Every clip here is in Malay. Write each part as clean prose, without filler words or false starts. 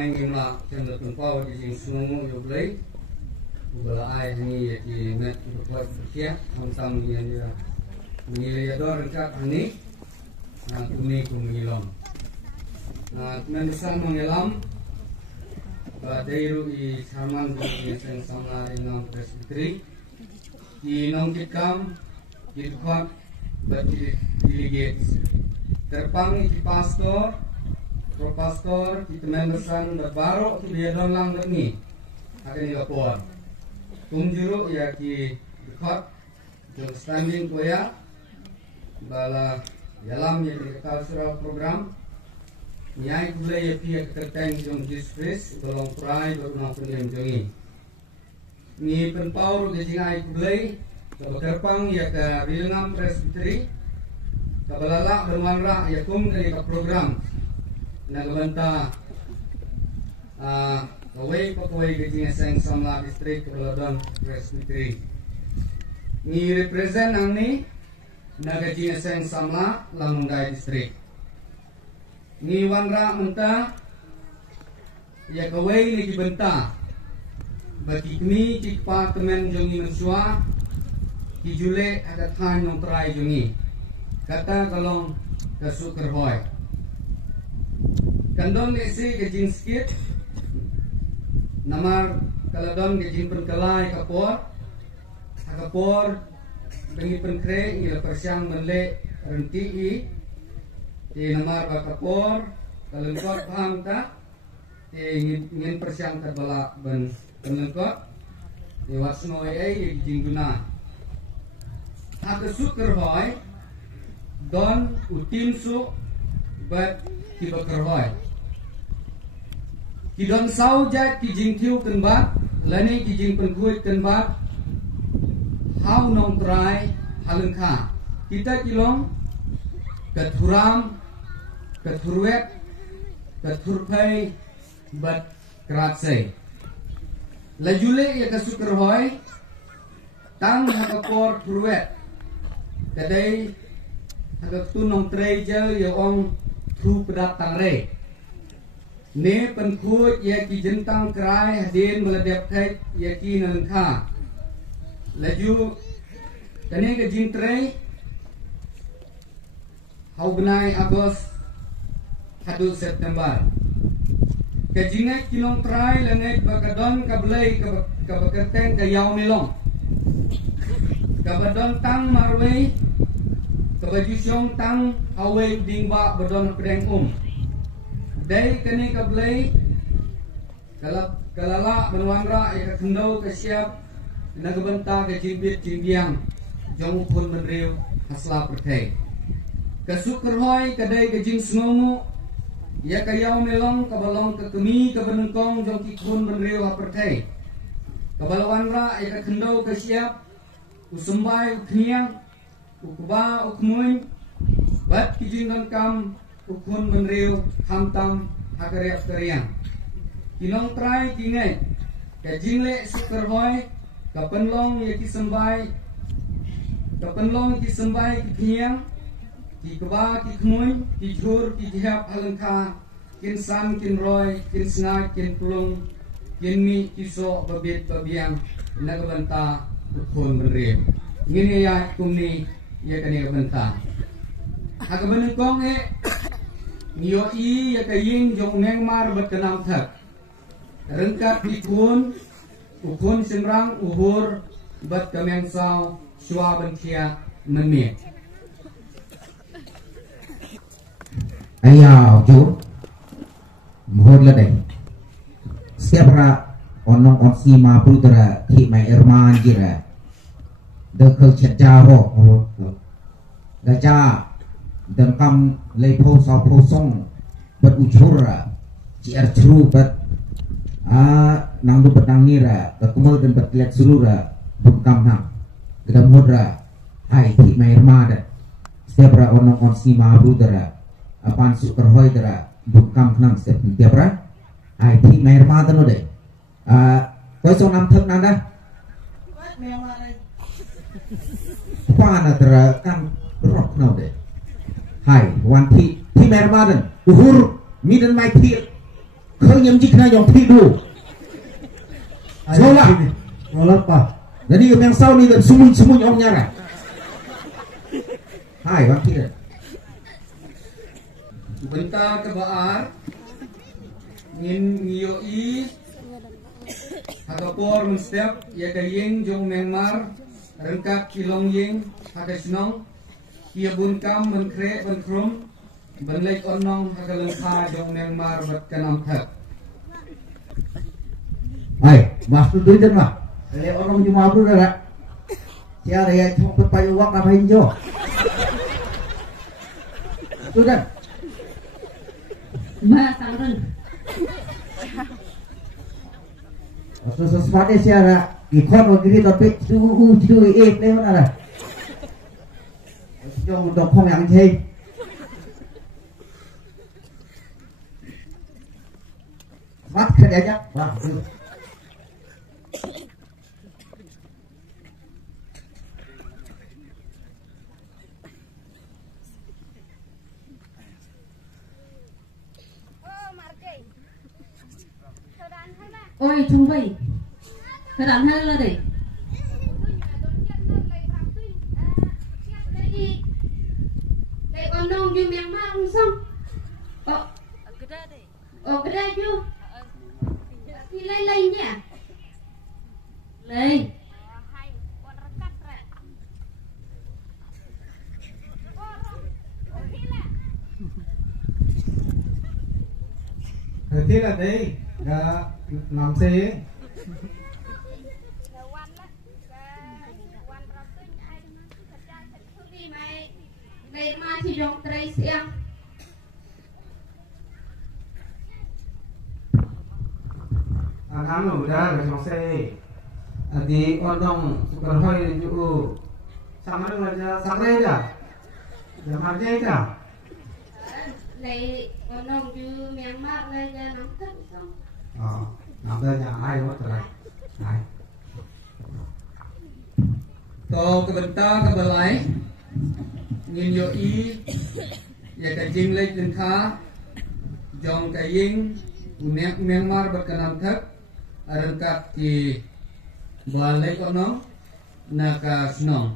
main imla channel penpau di sing sungu yo play bala ai ni di net buat sia sam ni ya ni ya dor kat ni kumi kumilom mendesan mengelam badairu i saman di sing samla ing presbiteri di nong kikam di khot bagi delegates terpang di pastor Propastor kita membersan baru tu dia don lang ni akan dilapor tumjuru ya ki dekat jong standing ko ya bala dalam ya kita surau program nyai boleh ya pihak terteng jong dispres belum prai berunang penem jongi ni penpaur de jingai boleh terpang ya ke Wilngam Presbytery kabalala berwanra ya kum dari program nagbanta away patuloy gajing sang Samla District Kabaladon Presbytery ni represent ang ni nagajing sang Samla Lamungday District ni wanra munta ya kaway ni kibenta bagi kami kikpa temen jongi mensua kijule agat han yung try jongi kata kalong kasukar hoy kandon isi gajing skit namar kaladon gajing penkalai kapor bengi penkre ila persyang menle renti di namar bakapor kalengkot paham ta ingin persyang terbala ben kalengkot di wasno ai gajing guna hak suker hoy don utim su bat kibakar hoy kidon sau jat kijing tiu kan bat lani kijing penkuit kan bat hau nong trai halengka kita kilong kethuram kethurwet kethurpai bat kratse lajule ya kasukar hoy tang hakapor thurwet kadai hagak tu nong trai jel ya ong thu pedat tang re ne penkuit ya ki jentang kerai hadin meledep tek ya ki nangka laju kane ke jintrei hau benai Agos hadu September ke jingai kinong trai langai bakadon kablai ka bakateng ka yaw melong kabadon tang marwei kabaju syong tang awei dingba badon pedeng Dai kani kablay kalala menwanra ya kendau ke siap nagbanta ke jimbit jimbiang jong pun menriu hasla pertai kasukar hoy kadai ke jing sngomu ya kayaw melong kabalong ke kemi ke benengkong jong kikun menriu pertai kabalawanra ya kendau ke siap usumbai ukniang ukba ukmuin bat kijing kam ukun menriu hamtam hakareap kariang kinong try kingai kajingle suker hoy kapenlong ya kisembai kikiang kikba kikmuin kijur kijhap halengka kinsan kinroy kinsnai kinplung kinmi kiso babit babiang nagbanta ukun menriu ngini ya kumni ya kani banta hagabenengkong Nyo i ya kaying jong nengmar berkenam thak rengkat ikun ukun semrang uhur bat kameng saw shua benkia menmie ayaw jur muhur ladai siap ra onong onsi ma putra ki mai irman jira de khel chet jaro gaja dan kam lay po sa posong bat ujura ciar ceru bat nang do batang nira kekumul dan bat liat surura bukam nang gedam mudra hai ti mai irmada setiap ra onong on si ma brudara apan sukar hoy dara bukam nang setiap ra hai ti mai irmada no de koi so nam thak nang da pana dara kan rock no de hai wan ti mermadan uhur midan mai ti khơi nhầm chích này dòng thi đu Ngolah pak. Jadi yang sau ni kan sumuy orang nyara. Hai bang tidak. Bentar kebaar ngin ngiyoi hakapor menstep ya kayeng jong mengmar rengkap kilong yeng hakasnong ia bunkam menkre benkrum benlek onong hakalengka jong mengmar batkanam thak. Hai, maksud dulu kan mah. Kalau orang cuma aku dah. Siapa ya cuma berpayu wak apa hijau. Sudah. Mas, tangan. Sesuatu siapa ikut begini tapi tu ni mana dah. Jom untuk kong yang cai. Mat kerja aja. Wah. Ôi chúng vậy cái đàn hay là để con nông như miếng ma không xong cái đây chưa thì lấy nhỉ lấy Thế là đây làm xe đây mà thì dòng tray xem khám đủ ra là trong xe thì con đồng còn hơi dụ sáng là sáng lên à giờ mặt dây à này con nông như miếng mát lên ra nóng thất xong nằm đây nhà ai đó trời này to cái bên ta cái bên lái nhìn vô ý ya cái jing lên trên khá dòng cái ying miếng mar berkenam thất rengkap di balik ono naka senong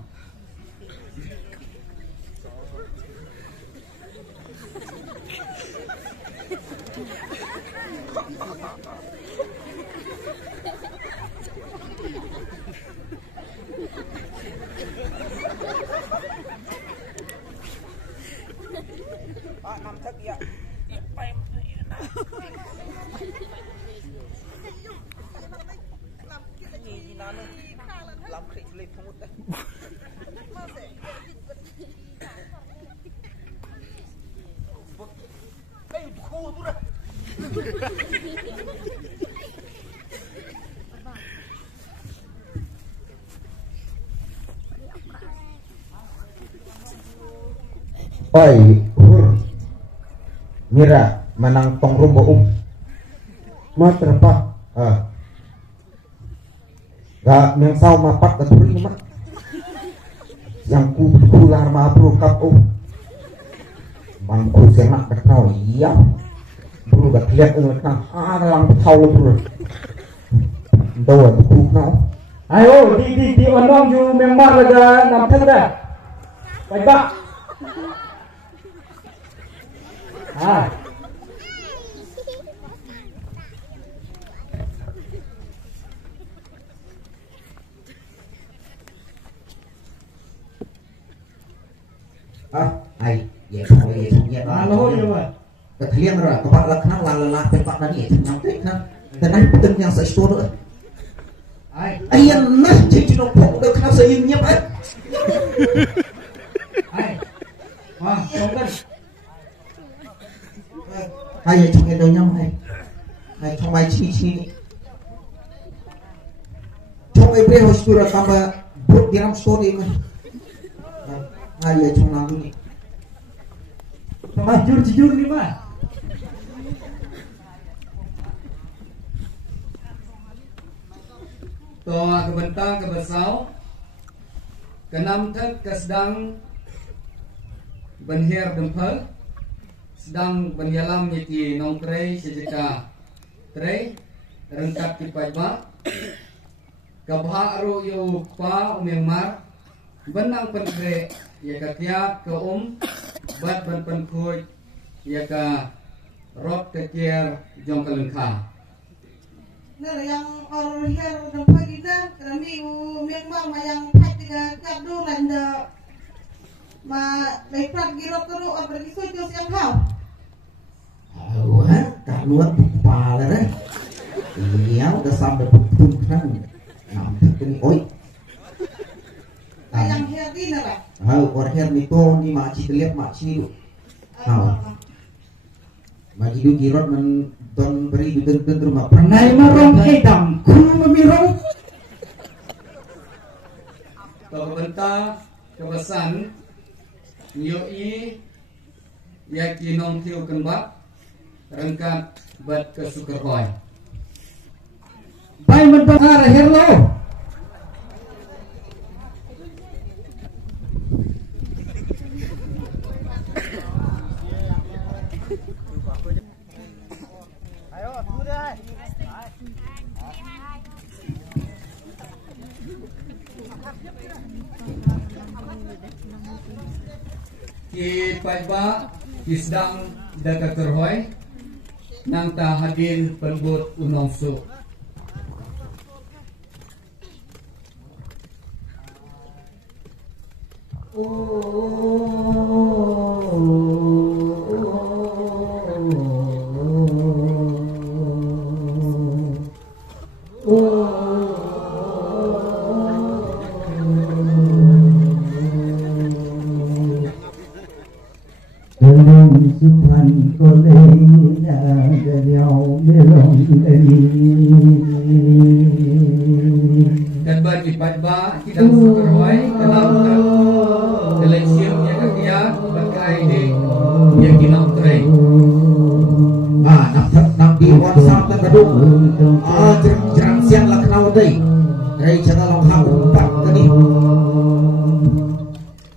Oi, Mira menang tong rumbo Mat terpa. Gak yang sau mapat ke turi mat. Yang ku lar ma bro kap Man ku senak bekau iya. Bro gak lihat kan. Lang bekau bro. Doa ku nau. Ayo di ondong ju member laga nam thang dah. Baik. Ai, vậy thôi vậy đó. Lỗi rồi mà. Cái thiêng rồi, các bạn là khăn làเป็นฝักนั่นนี่ถึงยังติดนะแต่นั้นเป็นยังใส่ตัวnữa. Aiยังนะที่น้องผมเด็กเขาใส่ยิงเงียบไอ้. Ai. Wah, songkan. Ai vậy trong cái đầu nhau này. Ai trong bài chi. Trong cái bê hồi xưa tambah buat diram story kan. Ai vậy trong nào ini. Jujur ni mah. Toa kebentang kebesau kenam thất kesedang benher dempel sedang benyalam yiti nongkrei sejeka Tre rengkat kipajma kabha ru yu pa Myanmar benang pentre ya ka tiap ke bat ban penkuj ya ka rot ke kier jong kalengka. Nah, yang orang hier dapat kita kami Myanmar yang pat tiga kadung landa ma lepat girok terus apa di situ yang kau. Wah, kaluan kepala deh. Iya, udah sampai pun kan. Nampak ini oi. Yang hier di nara. Orang hier nito ni makcik lihat makcik lu. Bagi du girot men don beri du rumah pernah marong edam ku memirong. Pemerintah kebesan nyoi ya kinong tiu kembak rengkat bat ke Sukerhoi. Bai mendengar herlo. Ki pajba kisdang daga Kerhoi nang ta hadin penbut unong su. Supan kolena dariau melong ini. Dan bagi pajba kidang Sukerhoi kenal election ya kakia bagai di ya kinong tre. Nak di WhatsApp dan kadung. Jarang siang lah kenal deh. Dari cara long ham empat tadi.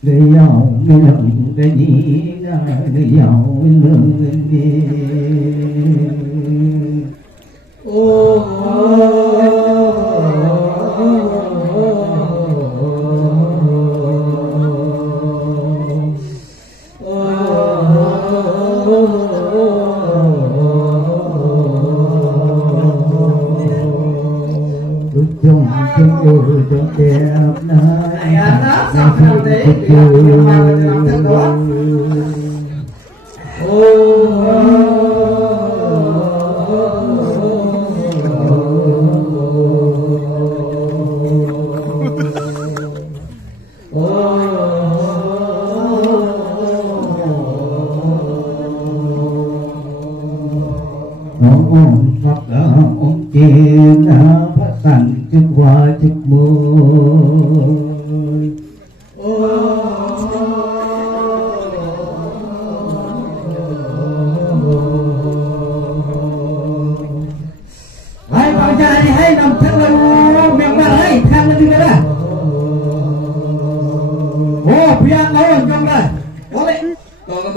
Dariau melong ini. Dariau melong ini.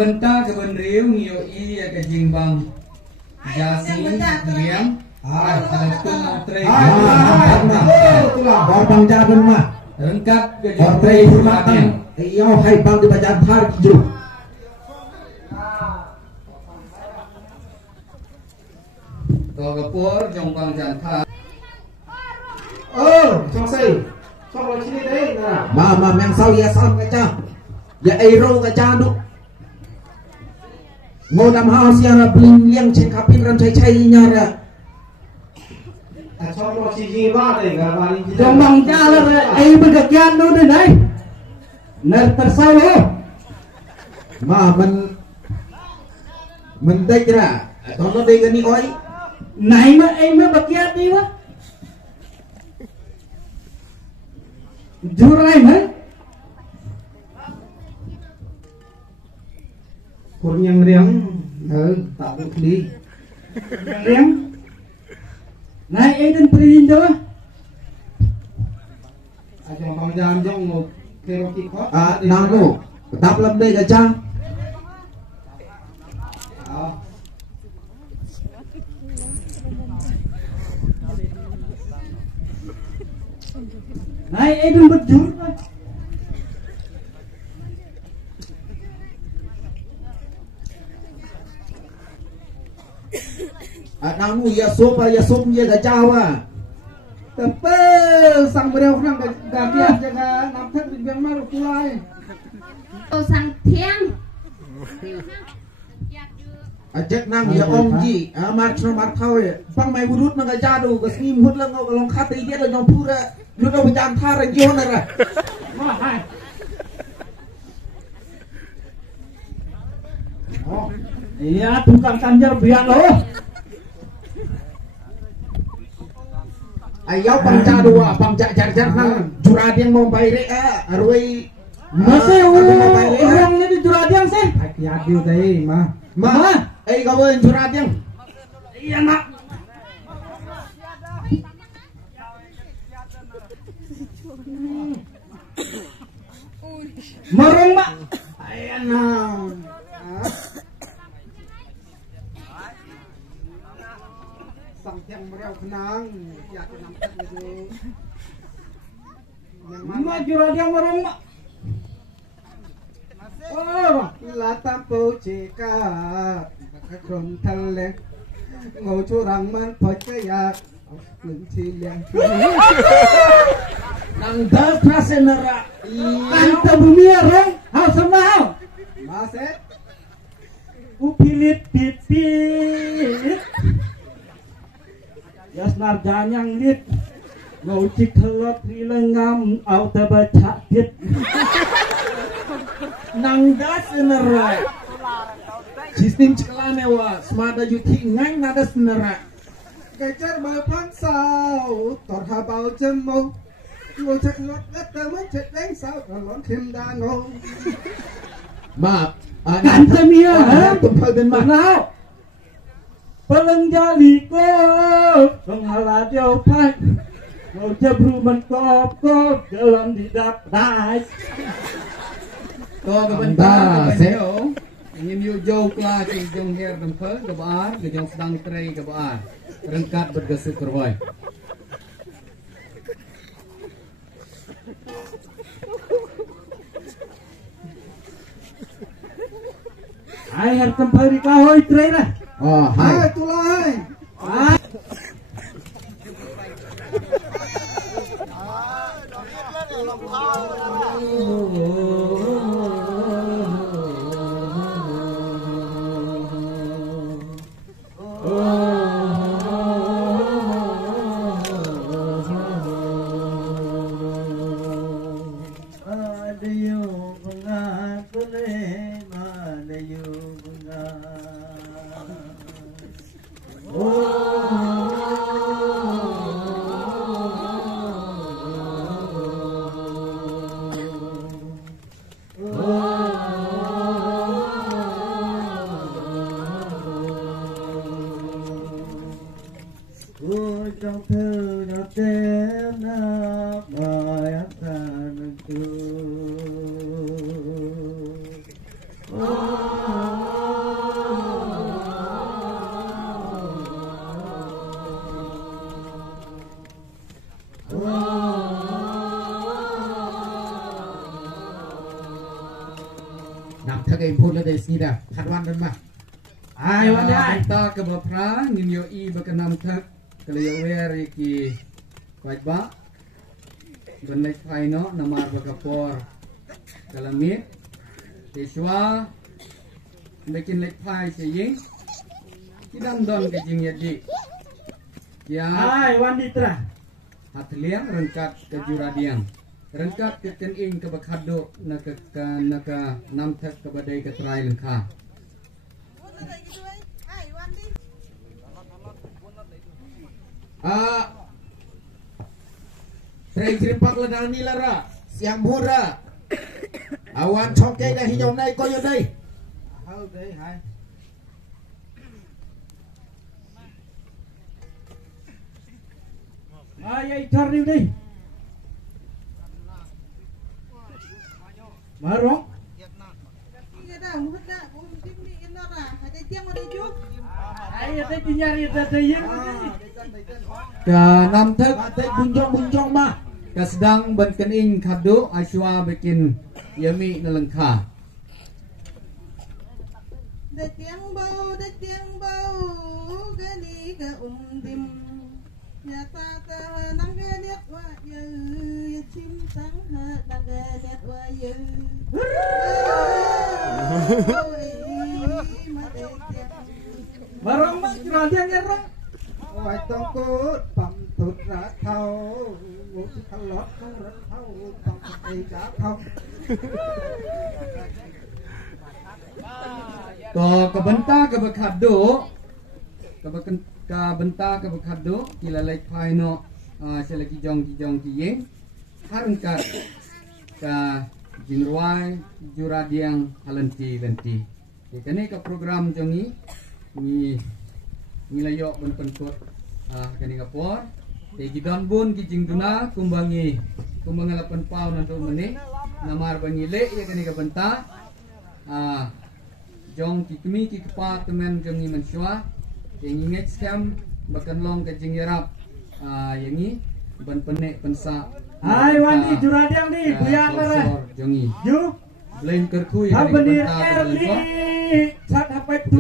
Benta kebenriu ngiyoi ya ke jingbang jasi liam halatung tre Bang jalan mah. rengkat ke Ortre hormatan. Iyo hai bang di bajaan har ju. to kepur jongbang jantha. Trong xây. Trong lo sini đấy nah. Mama yang sau ya sam kaca. Ya aero kaca du. Ngô Nam Hao siara bling liang chen kapin ram chai chai nyara. Trong lo sini ba đấy cả ba đi. Trong bằng cha là ai berkegiatan dulu deh nai. Ner tersau lo. Ma men dai ra. Tono dai gani oi. Nai mah ai mah berkegiatan ni wah. Jurai mah. Kurnyang riang. Tak beli. Riang. Nai ai dan perin tu. Ajong pangjalan jong mau keroki kok. Nang tu. Tetap lam dai kaca. Ai đừng bật jur. Nang ya sop ya gajah ah. Tapi sang beliau orang gantian jaga nampak di biang maru pulai. sang thiang Ajak nang ya om ji, mar chno mar thau bang mai burut nang gajah do gasni mut lang ngau kalong khat dia la nyong pura lu do bijam thar yon ra. Wah hai. Oh, iya tukang tanjar biang loh. Ayaw pang jadua, pang jar nang juradiang mau bayre arwai Masih orangnya di juradiang sih. Hati-hati deh, mah. Kawan juradiang. Iya, Mak. Merong, Mak. Ayan na. Sang meriau kenang, ya kenampak itu. Mak juradiang merong, Mak. Oh, lata po cika, kakron talek, ngau curang man pocaya, lentiang. Nang das prasenera. Anta bumi arong, hau sama hau. Masih, upilit pipit. Yasnar janyang lit, ngau cik kelot rilengam, au tabaca tit. Nang das senera. Sistem ceklane wa semada yuti ngai nada senera. Kejar balpan sau, torhabau jemau. Ngau cek lot letaman cek leng sau, lon kim dano. Maaf. Kantamia, tumpal dan mak. Now, peleng jali ko, penghala jauh pai. Ngau jebru menkop dalam didak dai. Có cái vấn đề sẽ nhưng yêu dâu qua thì dòng her đồng phớ cái bà cái dòng đăng tray cái bà răng cắt bật cái sự kerwai Ai har kembali kahoi tray lah. Oh, hai. Tulai. Trong thư nó tên bài hát tàn cư Nam thak ay phun ada sida hadwan dan mah. Ai wadai ta ke bapra ngin yo I bekenam thak kalau wer iki baik ba benai faino namar bagapor kalamit tiswa bikin lek fai seying kidang don ke jing yadi ya Ai wanita hatliang rengkat ke juradiang rengkat ke tening ke bakado naka nam thak ke badai ke trai lengka Tray cerimpak ledang ni lara, siang mura. Awan choke dah hijau nai koyo dai. Hau dei hai Ai cari dei Marong Iya dah, mulut dah, mungkin ni enak lah. Ada tiang ada juk. Ai ada nyari ada yang ke nam thak Batai bunjong mah. ke Kasdang ban kening kado Aishwa bikin yami nalengka. Datiang bau gani ka umdim. Nyata ta nang ganet wa ye chim sang ha nang ganet wa ye. Barang mak juradiang nyerang. Ôi tông cốt bằng tụt ra thâu ngủ chứ thâu lót không rất thâu bằng tay đã thâu To kabenta kabakado kabenta kabakado kila like paino sila kijong kiyeng harungkat ka jinruai juradiang halenti. Kini ka program jongi nilayo ban penkot kani kapor te gidon bun kijing duna kumbangi 8 pau nanto meni namar bangile ya kani kabenta jong kikmi kikpa temen jongi mensua yang inget scam bakan long ke jingyarap yangi ban penek pensa Hai wani juradiang ni buyan marah. Jongi Ju lain kerku ha yang benir kabenta RI kabenta sat hapai tu